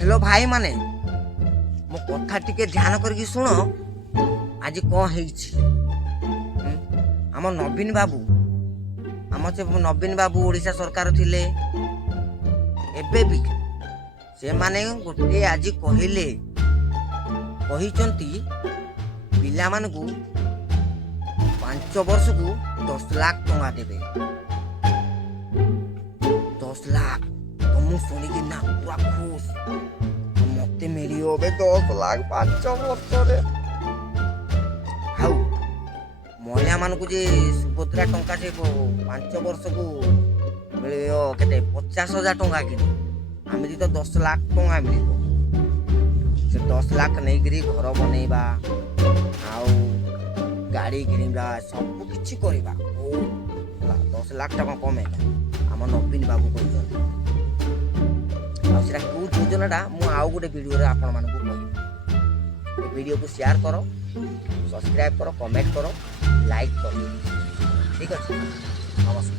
Hello भाई माने मो कथा टिके ध्यान करके शुण आज कौन आम नवीन बाबू आम से नवीन बाबू ओडिशा सरकार थिले एबे भी से माने गोटे आज कहले कहिचंती पिला मानकू 5 वर्ष को 10 लाख टंका देवे 10 लाख तो मु सुनिकी ना पूरा खुश मत मिली 10 लाख 5 वर्ष रे हाउ महिला मानकू जे सुभद्रा टंका से 5 वर्ष को मिलियो केते 50,000 टंका कि आमे तो 10 लाख टंका मिलिबो से 10 लाख नहीं गिरी घर बनेबा आउ गाड़ी किणवा सब किछि करबा 10 लाख टका कमेगा आम नवीन बाबू कहते कौ योजना मु आउ गोटे वीडियो आपण मानकू कहबी वीडियो को शेयर करो सब्सक्राइब करो कमेंट करो लाइक करो ठीक अच्छे नमस्कार।